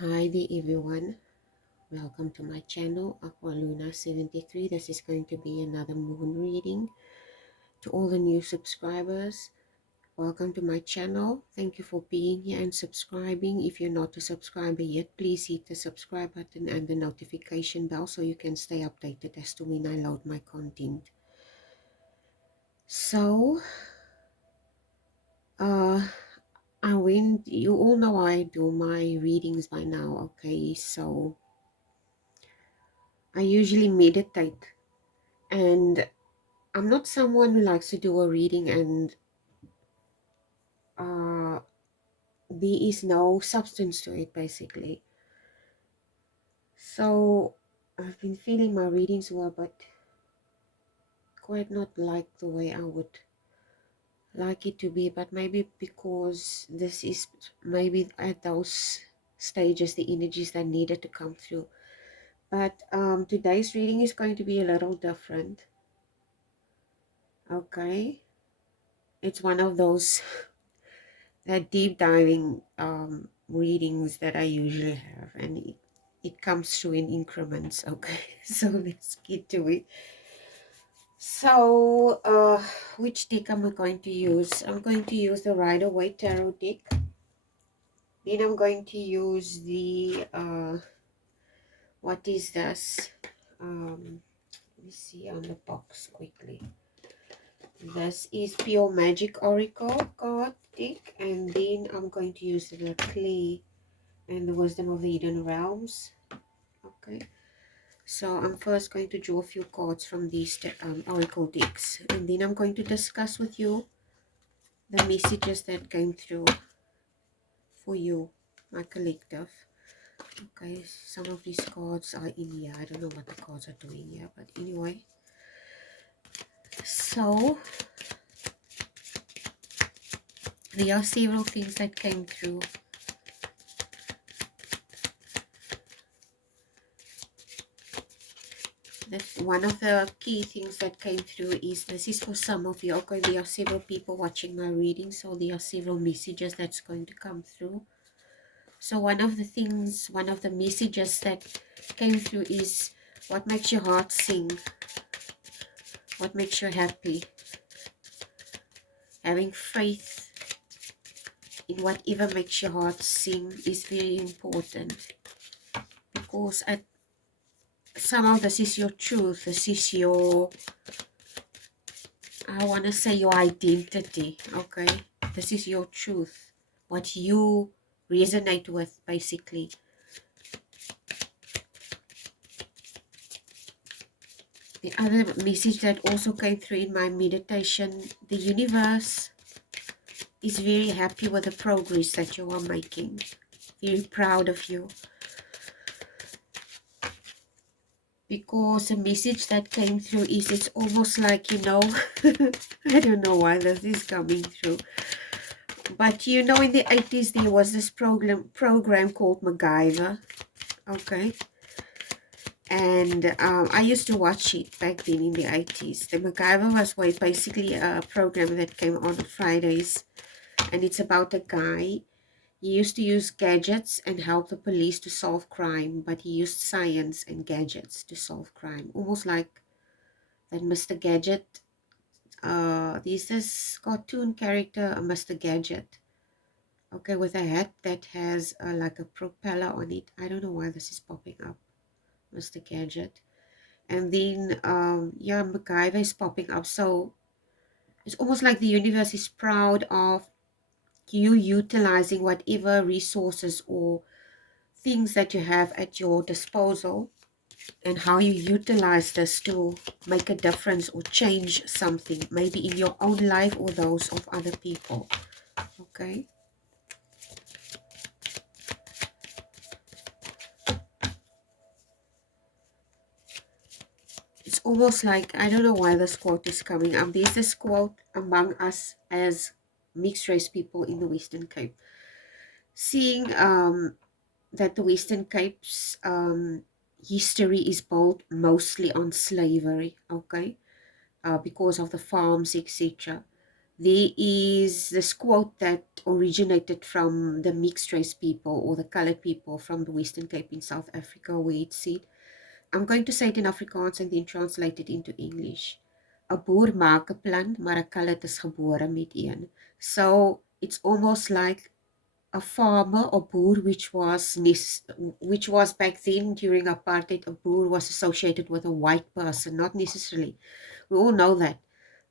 Hi there everyone, welcome to my channel Aqualuna73. This is going to be another moon reading. To all the new subscribers, welcome to my channel. Thank you for being here and subscribing. If you're not a subscriber yet, please hit the subscribe button and the notification bell so you can stay updated as to when I load my content. So you all know I do my readings by now. Okay, so I usually meditate, and I'm not someone who likes to do a reading and uh, there is no substance to it, basically. So I've been feeling my readings were but quite not like the way I would like it to be, but maybe because this is maybe at those stages the energies that needed to come through. But today's reading is going to be a little different. Okay, it's one of those deep diving readings that I usually have, and it comes through in increments. Okay, so let's get to it. So which deck am I going to use? I'm going to use the Rider-Waite Tarot deck. Then I'm going to use the what is this? Let me see on the box quickly. This is Pure Magic Oracle card deck, and then I'm going to use the Clay and the Wisdom of the Hidden Realms. Okay, so I'm first going to draw a few cards from these oracle decks, and then I'm going to discuss with you the messages that came through for you, my collective. Okay, some of these cards are in here. I don't know what the cards are doing here, but anyway. So there are several things that came through. One of the key things that came through is this is for some of you. Okay, there are several people watching my reading, so there are several messages that's going to come through. So one of the messages that came through is what makes your heart sing, what makes you happy. Having faith in whatever makes your heart sing is very important, because somehow this is your truth, this is your, I want to say, your identity. Okay, this is your truth, what you resonate with, basically. The other message that also came through in my meditation, the universe is very happy with the progress that you are making, very proud of you, because the message that came through is, it's almost like, you know, I don't know why this is coming through, but you know, in the 80s there was this program called MacGyver. Okay, and I used to watch it back then in the 80s. The MacGyver was basically a program that came on Fridays, and it's about a guy. He used to use gadgets and help the police to solve crime, but he used science and gadgets to solve crime. Almost like that Mr. Gadget. There's this cartoon character, Mr. Gadget. Okay, with a hat that has like a propeller on it. I don't know why this is popping up. Mr. Gadget. And then, yeah, MacGyver is popping up. So it's almost like the universe is proud of you utilizing whatever resources or things that you have at your disposal, and how you utilize this to make a difference or change something, maybe in your own life or those of other people. Okay, it's almost like, I don't know why this quote is coming up. There's this quote among us as mixed race people in the Western Cape, seeing that the Western Cape's history is built mostly on slavery. Okay, because of the farms, etc. there is this quote that originated from the mixed race people or the colored people from the Western Cape in South Africa, where it said, I'm going to say it in Afrikaans and then translate it into English. 'n Boer maak 'n plan, maar 'n colored is gebore met een. So it's almost like a farmer or boer, which was back then during apartheid, a boer was associated with a white person, not necessarily. We all know that.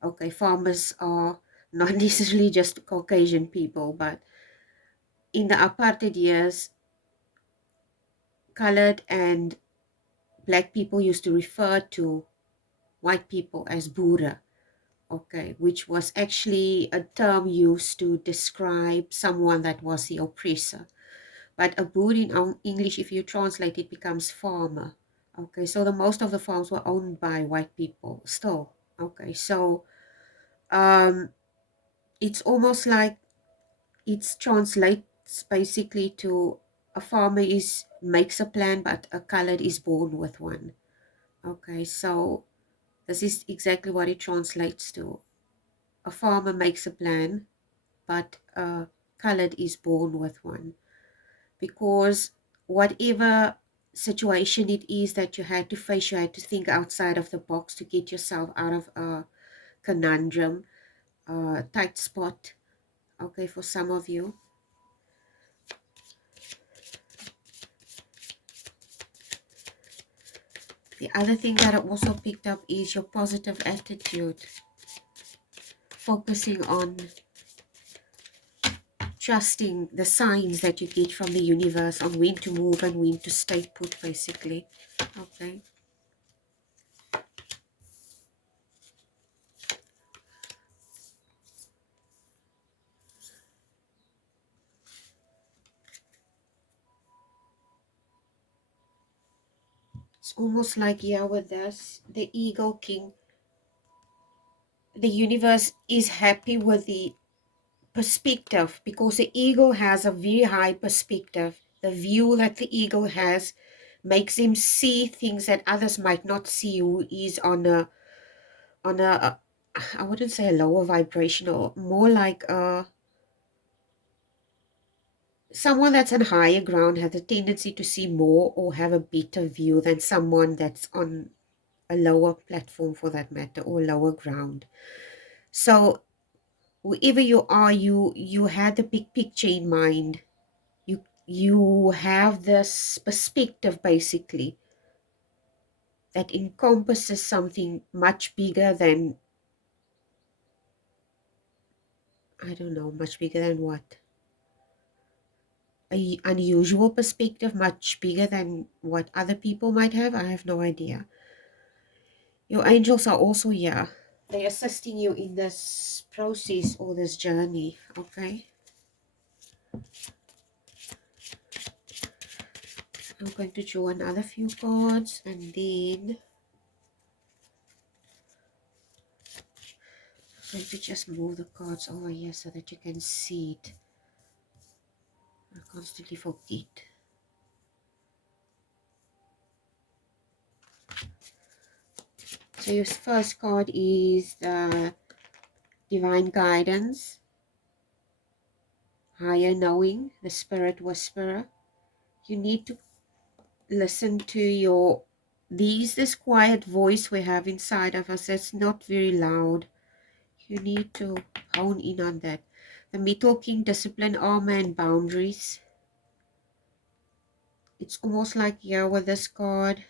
Okay, farmers are not necessarily just Caucasian people, but in the apartheid years, colored and black people used to refer to white people as boere, okay, which was actually a term used to describe someone that was the oppressor. But a boer in English, if you translate it, becomes farmer. Okay, so the most of the farms were owned by white people still. Okay, so it's almost like it translates basically to a farmer makes a plan, but a colored is born with one. Okay, so this is exactly what it translates to. A farmer makes a plan, but a colored is born with one. Because whatever situation it is that you had to face, you had to think outside of the box to get yourself out of a conundrum, a tight spot, okay, for some of you. The other thing that I also picked up is your positive attitude, focusing on trusting the signs that you get from the universe on when to move and when to stay put, basically. Okay. It's almost like here with us, the Eagle King, the universe is happy with the perspective, because the eagle has a very high perspective. The view that the eagle has makes him see things that others might not see, who is on a I wouldn't say a lower vibration, or more like someone that's on higher ground has a tendency to see more or have a better view than someone that's on a lower platform, for that matter, or lower ground. So whoever you are, you had the big picture in mind. You have this perspective, basically, that encompasses something much bigger than, I don't know, much bigger than what? A unusual perspective, much bigger than what other people might have. I have no idea. Your angels are also here. They're assisting you in this process or this journey, okay? I'm going to draw another few cards, and then I'm going to just move the cards over here so that you can see it. I constantly forget. So your first card is the Divine Guidance, Higher Knowing, the Spirit Whisperer. You need to listen to this quiet voice we have inside of us that's not very loud. You need to hone in on that. The Metal King, Discipline, Armor, and Boundaries. It's almost like here with this card.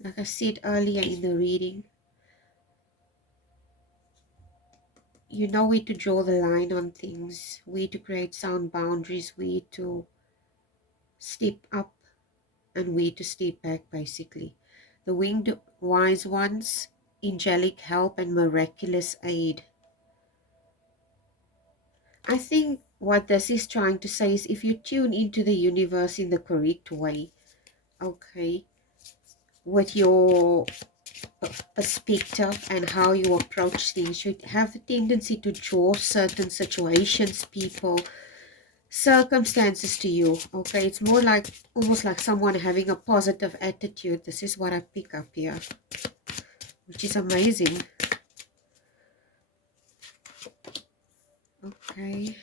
Like I said earlier in the reading, you know where to draw the line on things, where to create sound boundaries, where to step up and where to step back, basically. The Winged Wise Ones, angelic help and miraculous aid. I think what this is trying to say is, if you tune into the universe in the correct way, okay, with your perspective and how you approach things, you have a tendency to draw certain situations, people, circumstances to you. Okay, it's more like almost like someone having a positive attitude. This is what I pick up here. which is amazing. Okay.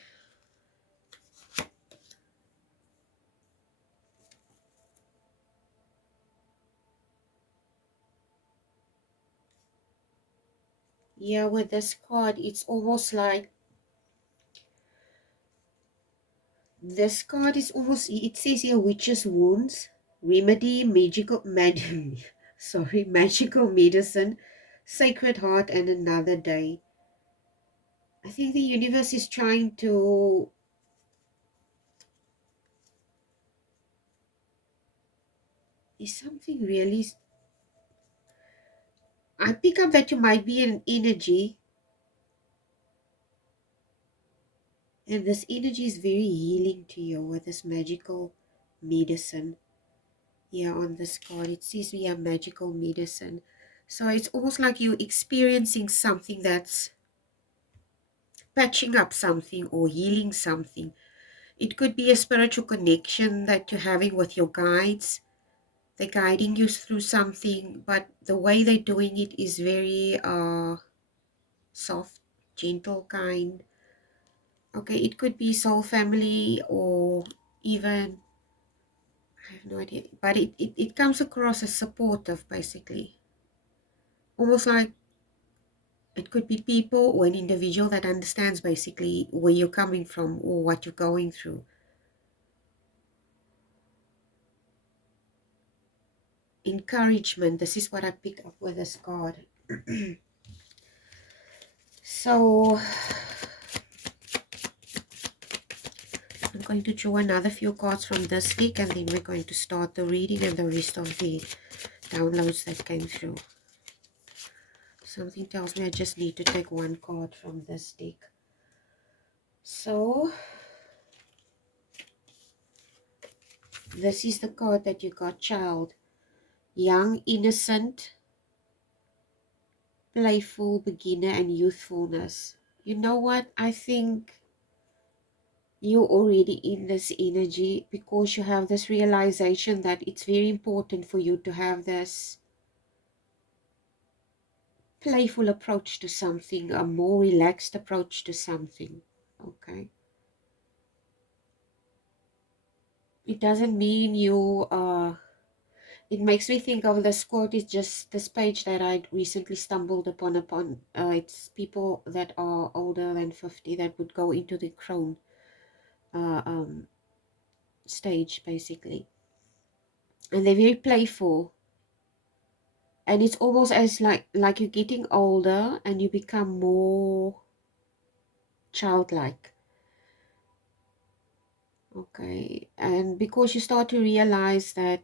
Yeah, with this card, it's almost like this card is almost, it says here, witch's wounds, remedy, sorry, magical medicine, sacred heart, and another day. I think the universe is trying to, is something really, I pick up that you might be an energy, and this energy is very healing to you with this magical medicine. Here on this card, it says we have magical medicine. So it's almost like you're experiencing something that's patching up something or healing something. It could be a spiritual connection that you're having with your guides. They're guiding you through something, but the way they're doing it is very soft, gentle, kind. Okay, it could be soul family or even, I have no idea, but it comes across as supportive, basically. Almost like it could be people or an individual that understands basically where you're coming from or what you're going through. Encouragement, this is what I pick up with this card. So I'm going to draw another few cards from this deck, and then we're going to start the reading and the rest of the downloads that came through. Something tells me I just need to take one card from this deck. So this is the card that you got, child. Young, innocent, playful, beginner, and youthfulness. You know what? I think you're already in this energy because you have this realization that it's very important for you to have this playful approach to something, a more relaxed approach to something. Okay. It doesn't mean you it makes me think of this quote. It's just this page that I recently stumbled upon. It's people that are older than 50 that would go into the crone uh, um, stage, basically. And they're very playful. And it's almost as like you're getting older and you become more childlike. Okay. And because you start to realize that,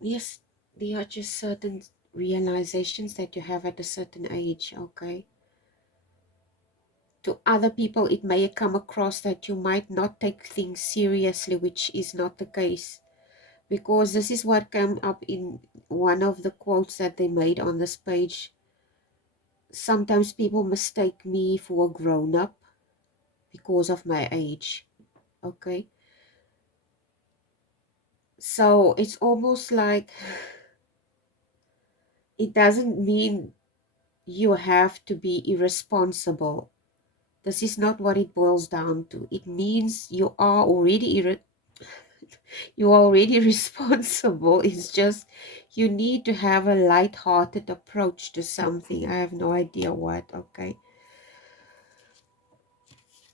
yes, there are just certain realizations that you have at a certain age. Okay. To other people, it may come across that you might not take things seriously, which is not the case. Because this is what came up in one of the quotes that they made on this page. Sometimes people mistake me for a grown-up because of my age. Okay. So it's almost like it doesn't mean you have to be irresponsible. This is not what it boils down to. It means you are already you're already responsible. It's just you need to have a light-hearted approach to something. I have no idea what. Okay.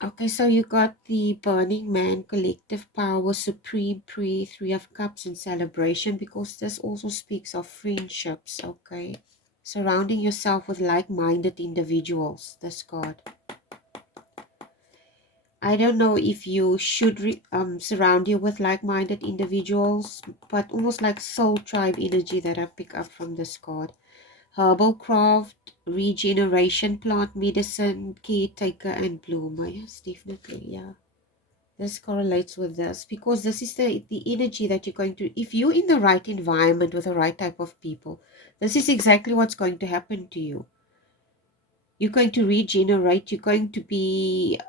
Okay, so you got the Burning Man, collective power, supreme prayer, Three of Cups, and celebration, because this also speaks of friendships. Okay. Surrounding yourself with like-minded individuals, this card. I don't know if you should surround you with like-minded individuals, but almost like soul tribe energy that I pick up from this card. Herbal craft, regeneration, plant medicine, caretaker, and bloomer. Yes, definitely, yeah. This correlates with this because this is the energy that you're going to, if you're in the right environment with the right type of people, this is exactly what's going to happen to you. You're going to regenerate. You're going to be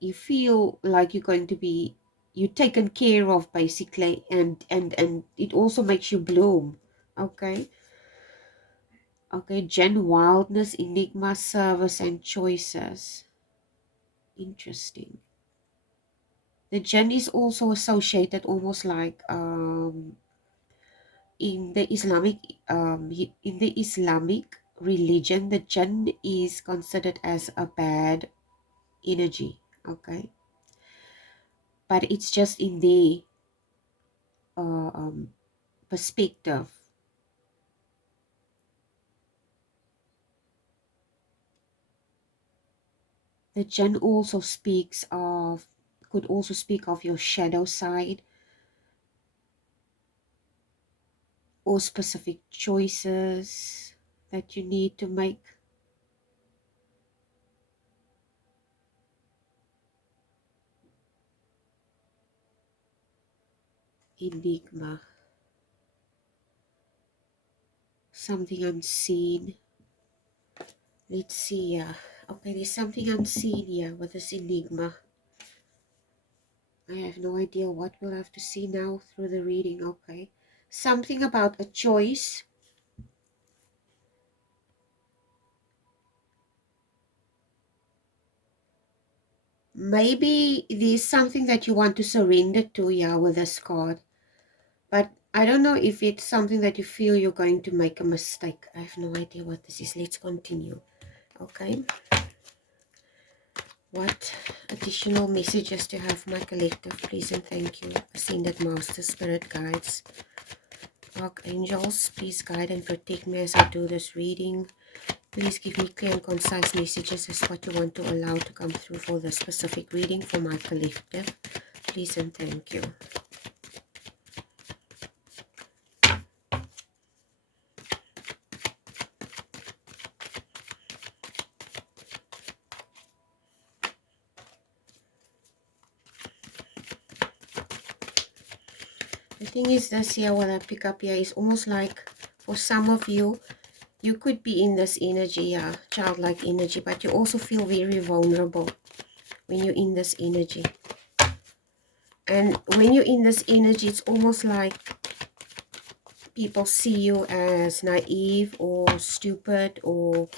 you feel like you're going to be, you're taken care of, basically, and it also makes you bloom. Okay. Okay, Gen wildness, enigma, service, and choices. Interesting. The Gen is also associated almost like in the Islamic religion, the Jinn is considered as a bad energy. Okay, but it's just in the perspective. The Jinn also speaks of, could also speak of your shadow side or specific choices that you need to make. Enigma, something unseen. Let's see. Okay, there's something unseen here with this enigma. I have no idea what we'll have to see now through the reading. Okay, something about a choice. Maybe there's something that you want to surrender to, yeah, with this card. But I don't know if it's something that you feel you're going to make a mistake. I have no idea what this is. Let's continue. Okay. What additional messages to have, my collective, please and thank you. Ascended Master, Spirit Guides, Archangels, please guide and protect me as I do this reading. Please give me clear and concise messages as what you want to allow to come through for the specific reading for my collective. Please and thank you. The thing is, this here, what I pick up here is almost like for some of you, you could be in this energy, childlike energy, but you also feel very vulnerable when you're in this energy. And when you're in this energy, it's almost like people see you as naive or stupid or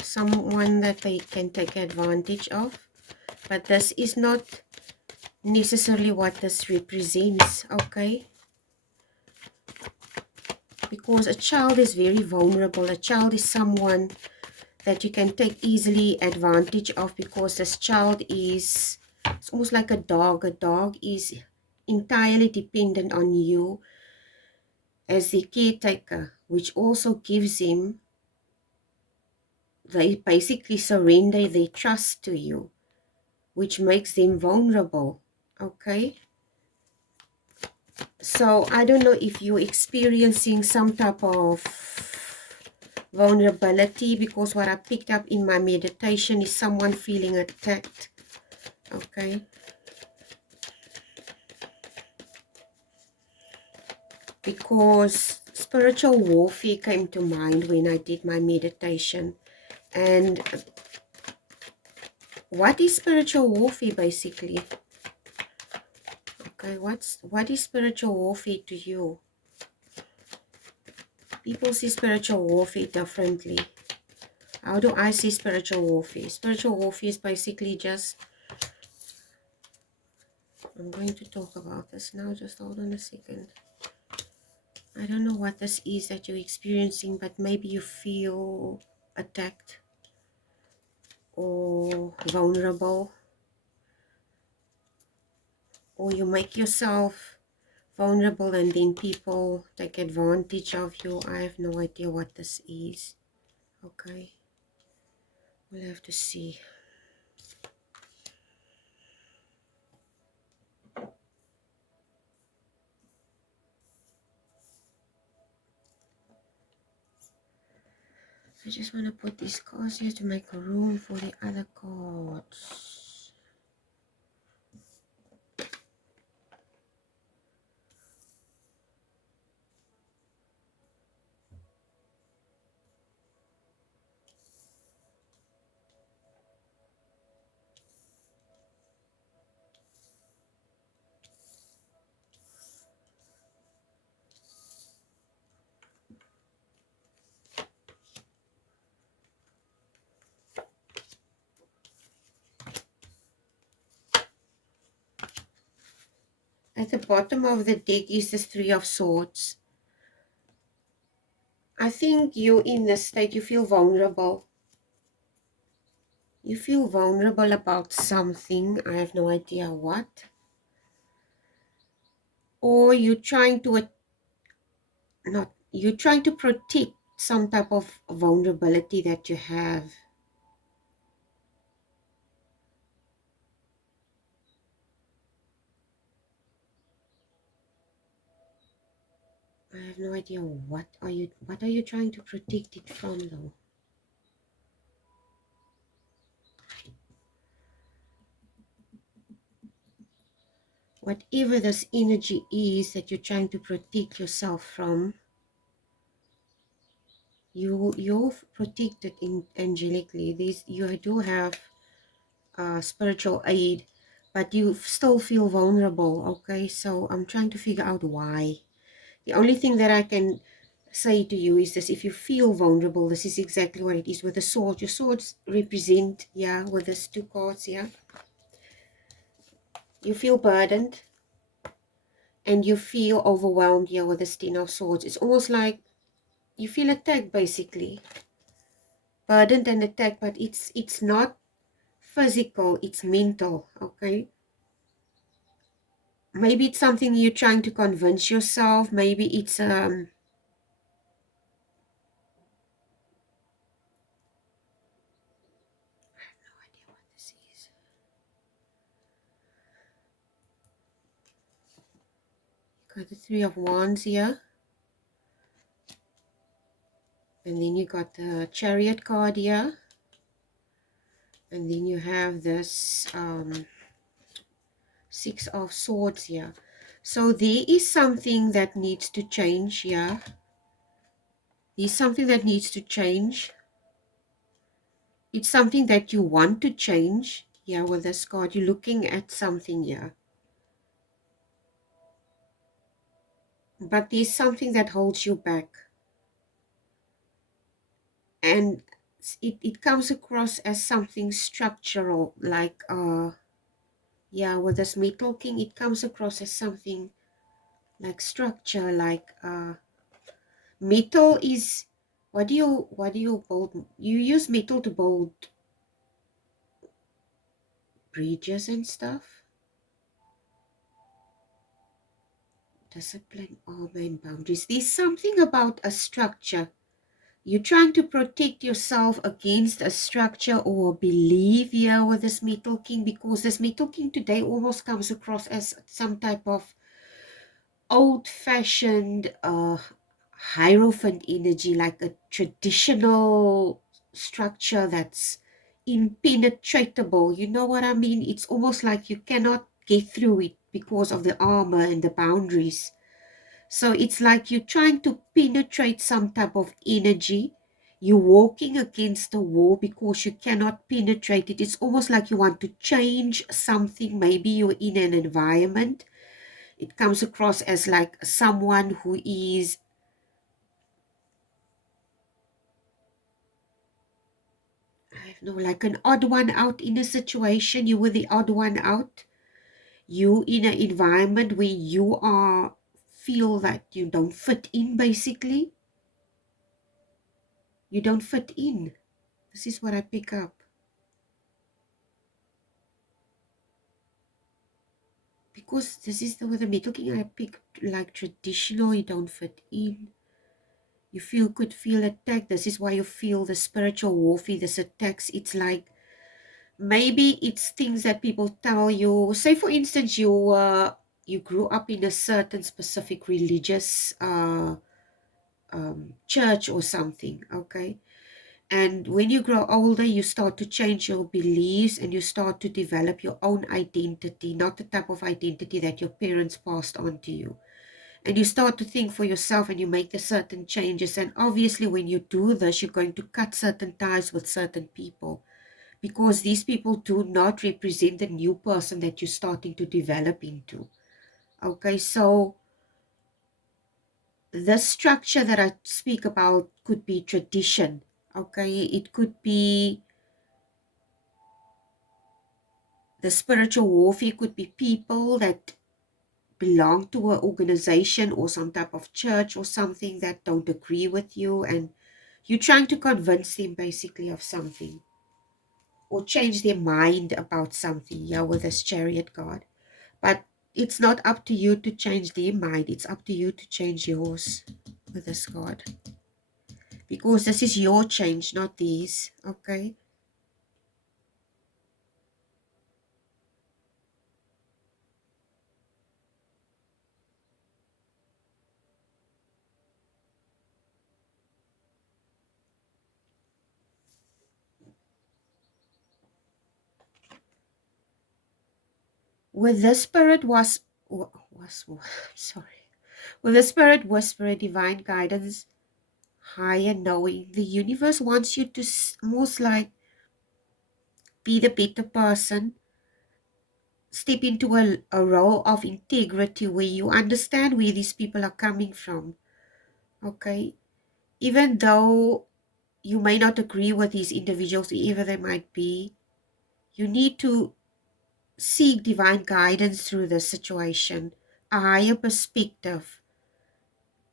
someone that they can take advantage of. But this is not necessarily what this represents, okay? Because a child is very vulnerable. A child is someone that you can take easily advantage of, because this child is, it's almost like a dog. A dog is entirely dependent on you as the caretaker, which also gives him, they basically surrender their trust to you, which makes them vulnerable, okay? So I don't know if you're experiencing some type of vulnerability, because what I picked up in my meditation is someone feeling attacked, okay? Because spiritual warfare came to mind when I did my meditation. And what is spiritual warfare basically? Okay, what is spiritual warfare to you? People see spiritual warfare differently. How do I see spiritual warfare? Spiritual warfare is basically just, I'm going to talk about this now, just hold on a second. I don't know what this is that you're experiencing, but maybe you feel attacked or vulnerable, or you make yourself vulnerable and then people take advantage of you. I have no idea what this is. Okay, we'll have to see. I just want to put these cards here to make room for the other cards. At the bottom of the deck is the Three of Swords. I think you in this state, you feel vulnerable. You feel vulnerable about something. I have no idea what. Or you're trying to, not, you're trying to protect some type of vulnerability that you have. I have no idea what are you trying to protect it from though? Whatever this energy is that you're trying to protect yourself from, you're protected angelically. You do have spiritual aid, but you still feel vulnerable. Okay, so I'm trying to figure out why. The only thing that I can say to you is this: if you feel vulnerable, this is exactly what it is with the sword. Your swords represent, yeah, with these two cards, yeah. You feel burdened and you feel overwhelmed here with the Ten of Swords. It's almost like you feel attacked, basically. Burdened and attacked, but it's not physical, it's mental, okay? Maybe it's something you're trying to convince yourself. Maybe it's I have no idea what this is. Got the Three of Wands here. And then you got the Chariot card here. And then you have this Six of Swords here. So there is something that needs to change here. There's something that needs to change. It's something that you want to change. Yeah, with this card, you're looking at something here. But there's something that holds you back. And it comes across as something structural, like, yeah, with this Metal King, it comes across as something like structure, like, metal is, what do you build? You use metal to build bridges and stuff. Discipline, armor, and boundaries. There's something about a structure. You're trying to protect yourself against a structure or a belief here with this Metal King, because this Metal King today almost comes across as some type of old-fashioned Hierophant energy, like a traditional structure that's impenetrable. You know what I mean? It's almost like you cannot get through it because of the armor and the boundaries. So it's like you're trying to penetrate some type of energy. You're walking against a wall because you cannot penetrate it. It's almost like you want to change something. Maybe you're in an environment. It comes across as like someone who is, I don't know, like an odd one out in a situation. You were the odd one out. You in an environment where you are, feel that you don't fit in, basically. You don't fit in. This is what I pick up. Because this is the way the Metal King I pick, like traditional, you don't fit in. You could feel attacked. This is why you feel the spiritual warfare, this attacks. It's like, maybe it's things that people tell you. Say, for instance, you grew up in a certain specific religious church or something, okay? And when you grow older, you start to change your beliefs and you start to develop your own identity, not the type of identity that your parents passed on to you. And you start to think for yourself and you make the certain changes. And obviously, when you do this, you're going to cut certain ties with certain people, because these people do not represent the new person that you're starting to develop into. Okay, so the structure that I speak about could be tradition. Okay, it could be the spiritual warfare, could be people that belong to an organization or some type of church or something that don't agree with you, and you're trying to convince them basically of something or change their mind about something, yeah, with this Chariot card. But it's not up to you to change their mind. It's up to you to change yours with this card. Because this is your change, not theirs, okay? With the spirit sorry. With the spirit whisper, divine guidance, higher knowing, the universe wants you to most like be the better person, step into a role of integrity where you understand where these people are coming from, okay? Even though you may not agree with these individuals, whoever they might be, you need to seek divine guidance through this situation, a higher perspective.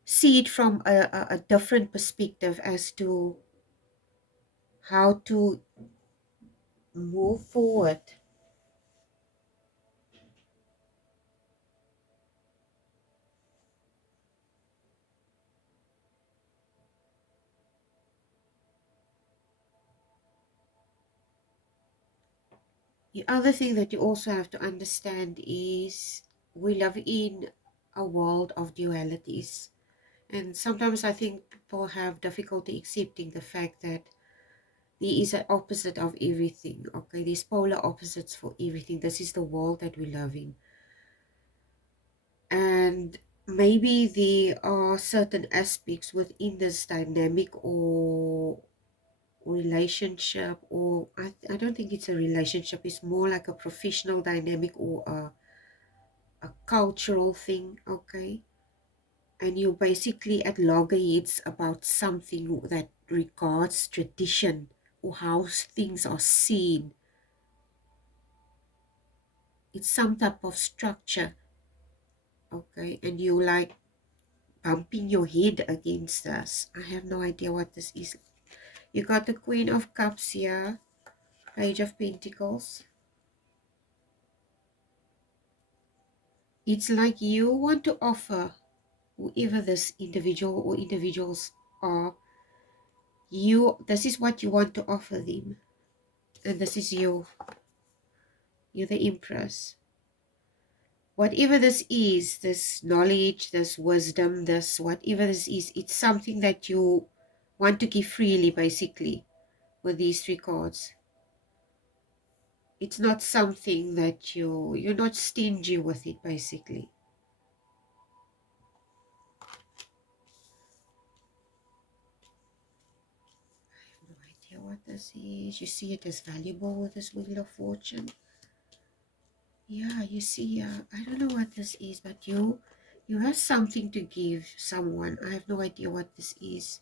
See it from a different perspective as to how to move forward. The other thing that you also have to understand is we live in a world of dualities. And sometimes I think people have difficulty accepting the fact that there is an opposite of everything. Okay, there's polar opposites for everything. This is the world that we live in. And maybe there are certain aspects within this dynamic or relationship, or I don't think it's a relationship, it's more like a professional dynamic or a cultural thing, okay? And you're basically at loggerheads about something that regards tradition or how things are seen. It's some type of structure, okay? And you like bumping your head against us. I have no idea what this is. You got the Queen of Cups here, Page of Pentacles. It's like you want to offer whoever this individual or individuals are, this is what you want to offer them. And this is you. You're the Empress. Whatever this is, this knowledge, this wisdom, this whatever this is, it's something that you want to give freely, basically, with these three cards. It's not something that you're not stingy with it, basically. I have no idea what this is. You see it as valuable with this Wheel of Fortune. Yeah, you see, I don't know what this is, but you have something to give someone. I have no idea what this is.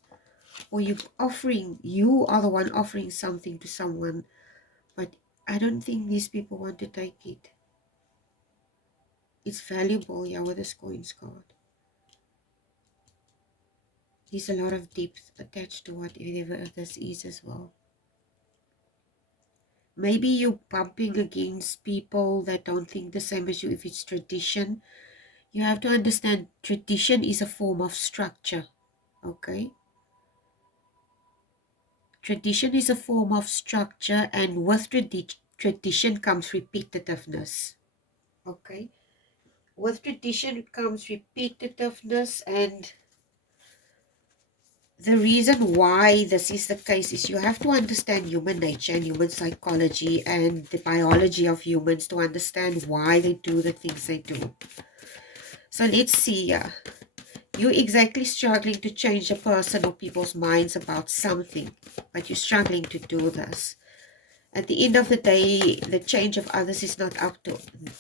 Or you are the one offering something to someone, but I don't think these people want to take it. It's valuable, yeah, with this coins card. There's a lot of depth attached to whatever this is as well. Maybe you're bumping against people that don't think the same as you. If it's tradition, you have to understand tradition is a form of structure, okay? Tradition is a form of structure, and with tradition comes repetitiveness, okay? With tradition comes repetitiveness, and the reason why this is the case is you have to understand human nature and human psychology and the biology of humans to understand why they do the things they do. So let's see, you're exactly struggling to change a person or people's minds about something, but you're struggling to do this. At the end of the day, the change of others is not up to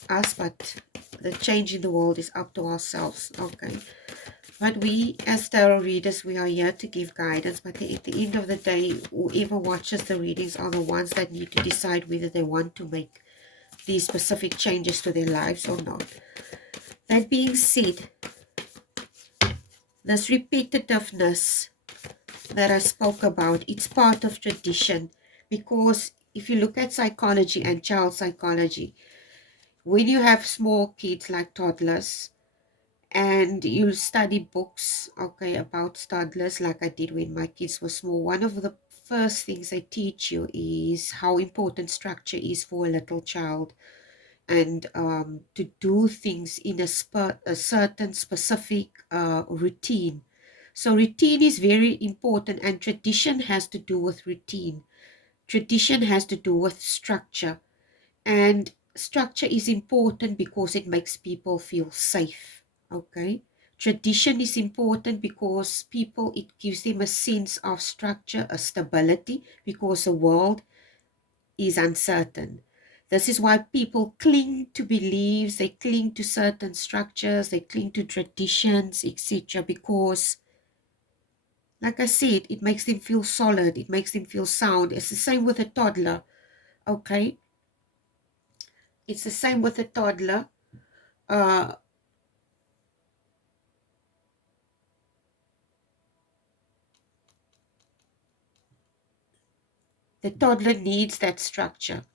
us, but the change in the world is up to ourselves, okay? But we, as tarot readers, we are here to give guidance, but at the end of the day, whoever watches the readings are the ones that need to decide whether they want to make these specific changes to their lives or not. That being said, this repetitiveness that I spoke about, it's part of tradition, because if you look at psychology and child psychology, when you have small kids like toddlers and you study books, okay, about toddlers like I did when my kids were small, one of the first things they teach you is how important structure is for a little child, and to do things in a certain specific routine. So routine is very important, and tradition has to do with routine. Tradition has to do with structure, and structure is important because it makes people feel safe. Okay, tradition is important because people, it gives them a sense of structure, a stability, because the world is uncertain. This is why people cling to beliefs, they cling to certain structures, they cling to traditions, etc. Because, like I said, it makes them feel solid, it makes them feel sound. It's the same with a toddler, okay? It's the same with a toddler. Uh, the toddler needs that structure,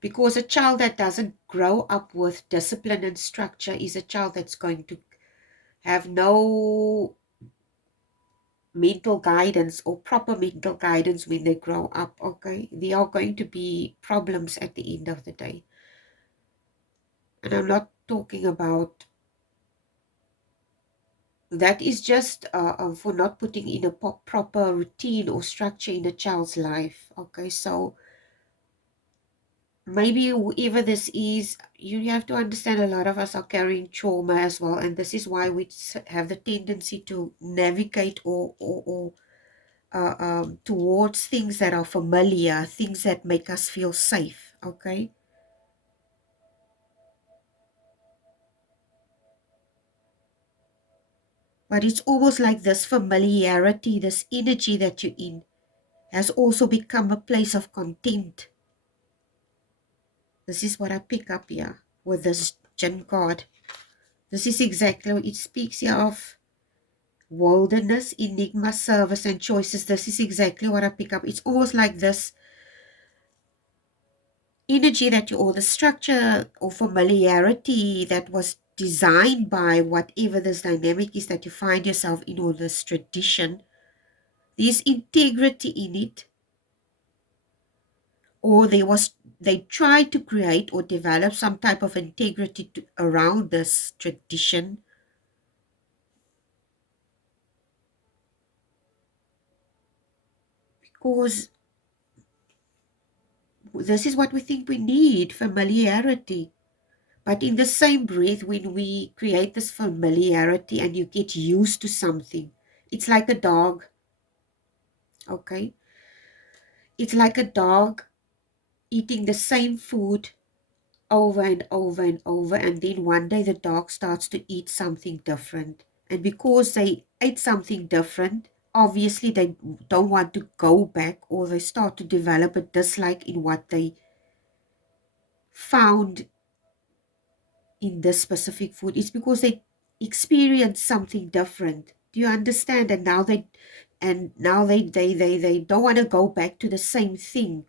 because a child that doesn't grow up with discipline and structure is a child that's going to have no mental guidance or proper mental guidance when they grow up. Okay, there are going to be problems at the end of the day, and I'm not talking about that. Is just for not putting in a proper routine or structure in a child's life. Okay, so maybe whoever this is, you have to understand a lot of us are carrying trauma as well, and this is why we have the tendency to navigate or towards things that are familiar, things that make us feel safe, okay? But it's almost like this familiarity, this energy that you're in, has also become a place of contempt. This is what I pick up here with this Jinn card. This is exactly what it speaks here of: wilderness, enigma, service, and choices. This is exactly what I pick up. It's almost like this energy that you, or the structure or familiarity that was designed by whatever this dynamic is that you find yourself in, or this tradition, there's integrity in it, or they tried to create or develop some type of integrity around this tradition, because this is what we think we need: familiarity. But in the same breath, when we create this familiarity and you get used to something, it's like a dog, okay? It's like a dog eating the same food over and over and over, and then one day the dog starts to eat something different. And because they ate something different, obviously they don't want to go back, or they start to develop a dislike in what they found in this specific food. It's because they experienced something different. Do you understand? And now they don't want to go back to the same thing.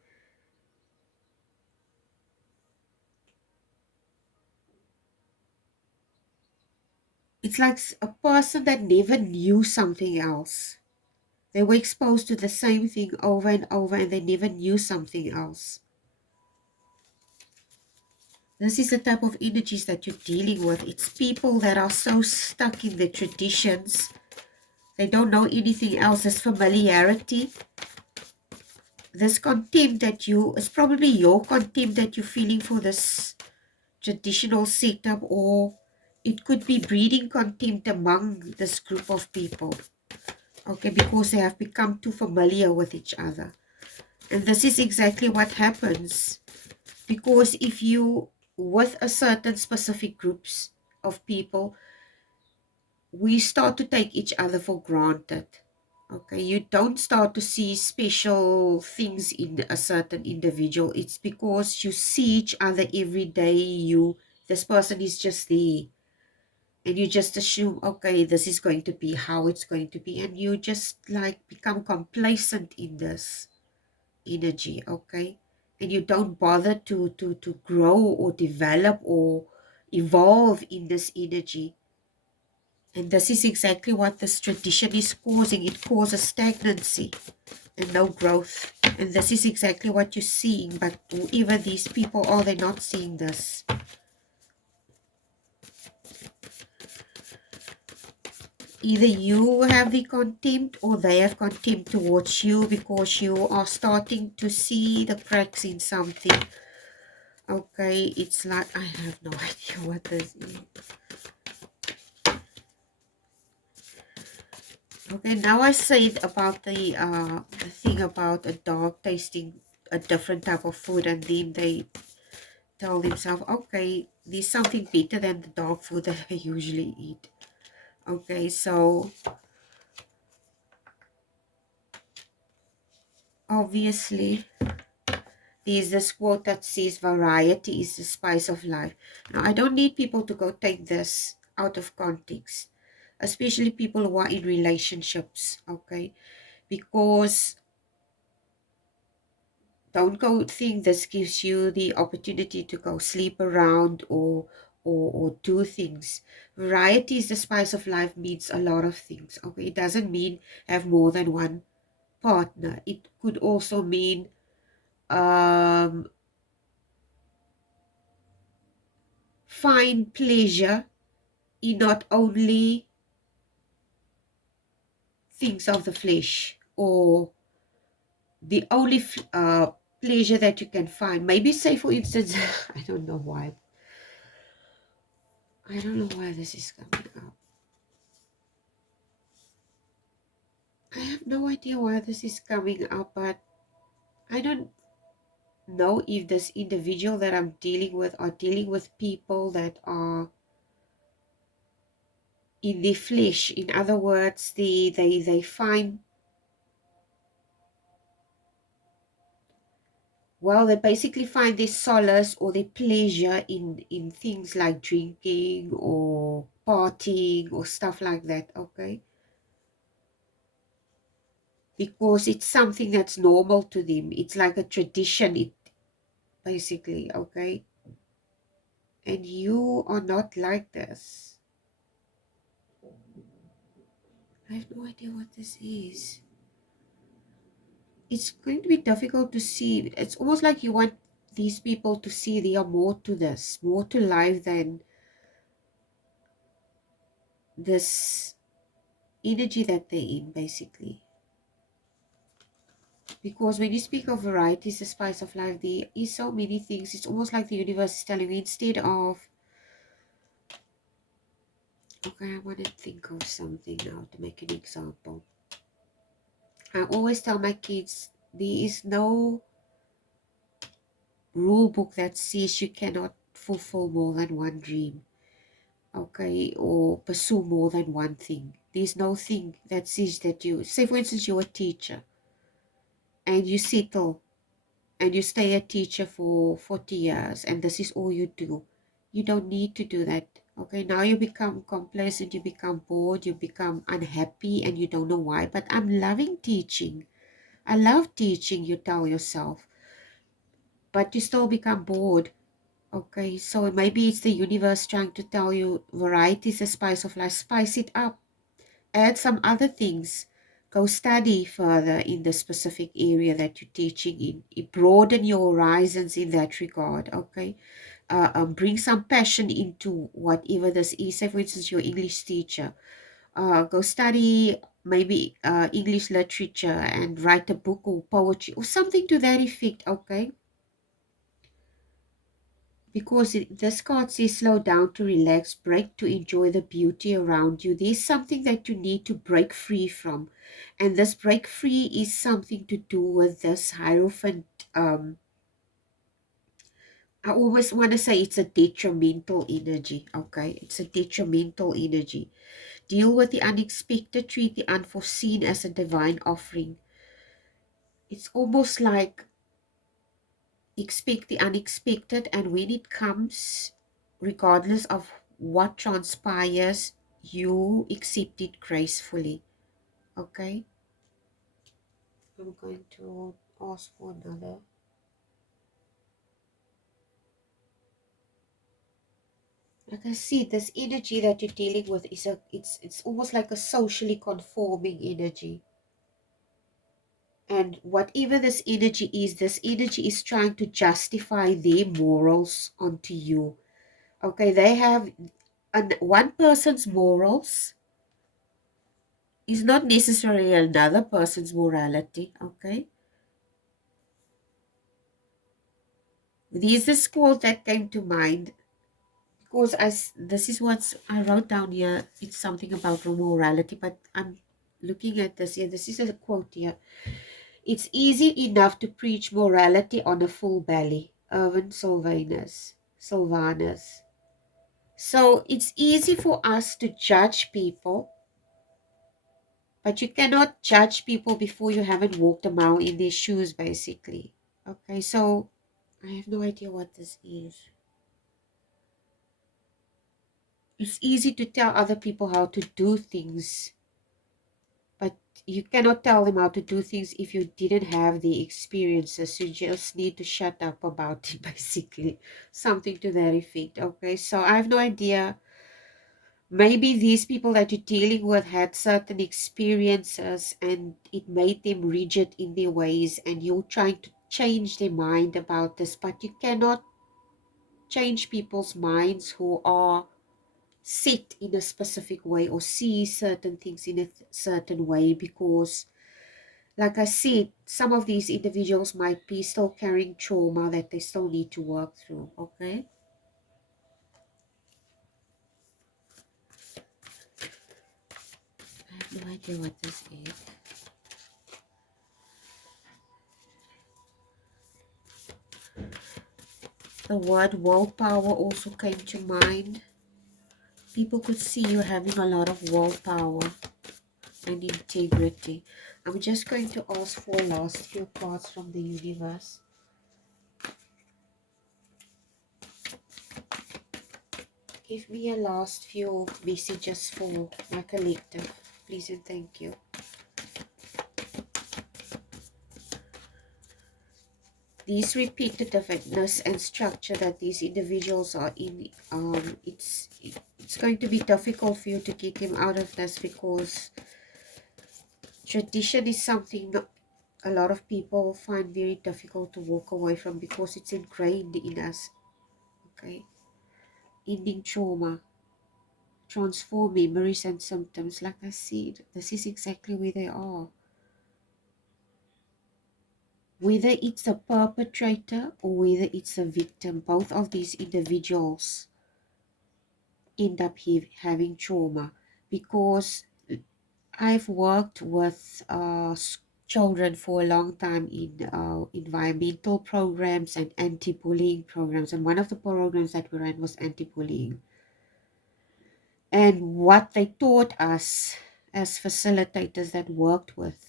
It's like a person that never knew something else. They were exposed to the same thing over and over, and they never knew something else. This is the type of energies that you're dealing with. It's people that are so stuck in their traditions. They don't know anything else. This familiarity, this contempt that you, it's probably your contempt that you're feeling for this traditional setup, or it could be breeding contempt among this group of people, okay, because they have become too familiar with each other. And this is exactly what happens, because if you with a certain specific groups of people, we start to take each other for granted. Okay, you don't start to see special things in a certain individual. It's because you see each other every day. This person is just there. And you just assume, okay, this is going to be how it's going to be, and you just like become complacent in this energy, okay? And you don't bother to grow or develop or evolve in this energy. And this is exactly what this tradition is causing. It causes stagnancy and no growth. And this is exactly what you're seeing, but whoever these people are, they're not seeing this. Either you have the contempt or they have contempt towards you because you are starting to see the cracks in something. Okay, it's like, I have no idea what this is. Okay, now I said about the thing about a dog tasting a different type of food, and then they tell themselves, okay, there's something better than the dog food that I usually eat. Okay, so obviously there's this quote that says variety is the spice of life. Now, I don't need people to go take this out of context, especially people who are in relationships, okay? Because don't go think this gives you the opportunity to go sleep around or do things. Variety is the spice of life means a lot of things, okay? It doesn't mean have more than one partner. It could also mean find pleasure in not only things of the flesh or the only pleasure that you can find. Maybe say, for instance, I don't know why this is coming up. I have no idea why this is coming up, but I don't know if this individual that I'm dealing with are dealing with people that are in the flesh. In other words, they find, well, they basically find their solace or their pleasure in things like drinking or partying or stuff like that, okay? Because it's something that's normal to them. It's like a tradition, it basically, okay? And you are not like this. I have no idea what this is. It's going to be difficult to see. It's almost like you want these people to see there are more to this, more to life than this energy that they're in, basically. Because when you speak of variety, it's the spice of life, there is so many things. It's almost like the universe is telling me, instead of, okay, I want to think of something now to make an example. I always tell my kids, there is no rule book that says you cannot fulfill more than one dream, okay, or pursue more than one thing. There's no thing that says that you, say for instance, you're a teacher and you settle and you stay a teacher for 40 years and this is all you do. You don't need to do that. Okay, now you become complacent, you become bored, you become unhappy and you don't know why. But I'm loving teaching. I love teaching, you tell yourself. But you still become bored. Okay, so maybe it's the universe trying to tell you variety is the spice of life. Spice it up. Add some other things. Go study further in the specific area that you're teaching in. Broaden your horizons in that regard, okay? Bring some passion into whatever this is. Say, for instance, you're English teacher. Go study maybe English literature and write a book or poetry or something to that effect, okay? Because this card says slow down to relax, break to enjoy the beauty around you. There's something that you need to break free from. And this break free is something to do with this Hierophant. I always want to say it's a detrimental energy, okay? It's a detrimental energy. Deal with the unexpected, treat the unforeseen as a divine offering. It's almost like expect the unexpected, and when it comes, regardless of what transpires, you accept it gracefully. Okay, I'm going to ask for another. Like I see, this energy that you're dealing with is it's almost like a socially conforming energy. And whatever this energy is trying to justify their morals onto you. Okay, they have one person's morals is not necessarily another person's morality. Okay, these are quotes that came to mind because this is what I wrote down here. It's something about morality, but I'm looking at this here. This is a quote here. It's easy enough to preach morality on a full belly. Irvin Sylvanus. So it's easy for us to judge people, but you cannot judge people before you haven't walked a mile in their shoes, basically. Okay, so I have no idea what this is. It's easy to tell other people how to do things, but you cannot tell them how to do things if you didn't have the experiences. You just need to shut up about it, basically. Something to that effect. Okay, so I have no idea. Maybe these people that you're dealing with had certain experiences and it made them rigid in their ways, and you're trying to change their mind about this, but you cannot change people's minds who are set in a specific way or see certain things in a certain way, because like I said, some of these individuals might be still carrying trauma that they still need to work through. Okay, I have no idea what this is. The word willpower also came to mind. People could see you having a lot of willpower and integrity. I'm just going to ask for last few cards from the universe. Give me a last few messages for my collective, please and thank you. These repetitiveness and structure that these individuals are in, it's going to be difficult for you to get them out of this, because tradition is something a lot of people find very difficult to walk away from because it's ingrained in us. Okay, ending trauma, transform memories and symptoms. Like I said, this is exactly where they are. Whether it's a perpetrator or whether it's a victim, both of these individuals end up having trauma, because I've worked with children for a long time in environmental programs and anti-bullying programs, and one of the programs that we ran was anti-bullying. And what they taught us as facilitators that worked with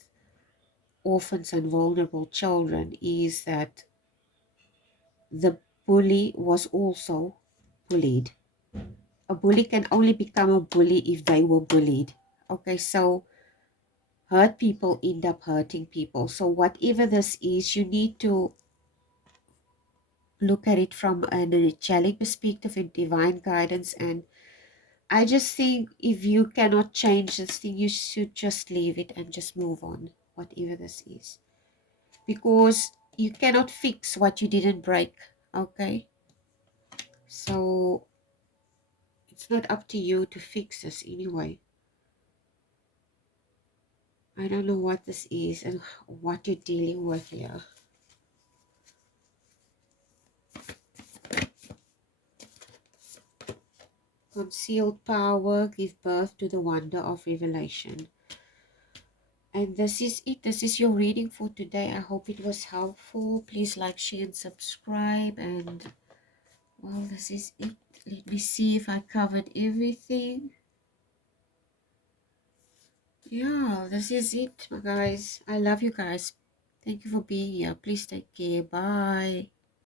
orphans and vulnerable children is that the bully was also bullied. A bully can only become a bully if they were bullied. Okay, so hurt people end up hurting people. So whatever this is, you need to look at it from an angelic perspective and divine guidance. And I just think if you cannot change this thing, you should just leave it and just move on, whatever this is. Because you cannot fix what you didn't break, okay? So it's not up to you to fix this anyway. I don't know what this is and what you're dealing with here. Concealed power, give birth to the wonder of revelation. And this is it. This is your reading for today. I hope it was helpful. Please like, share, and subscribe. And, well, this is it. Let me see if I covered everything. Yeah, this is it, my guys. I love you guys. Thank you for being here. Please take care. Bye.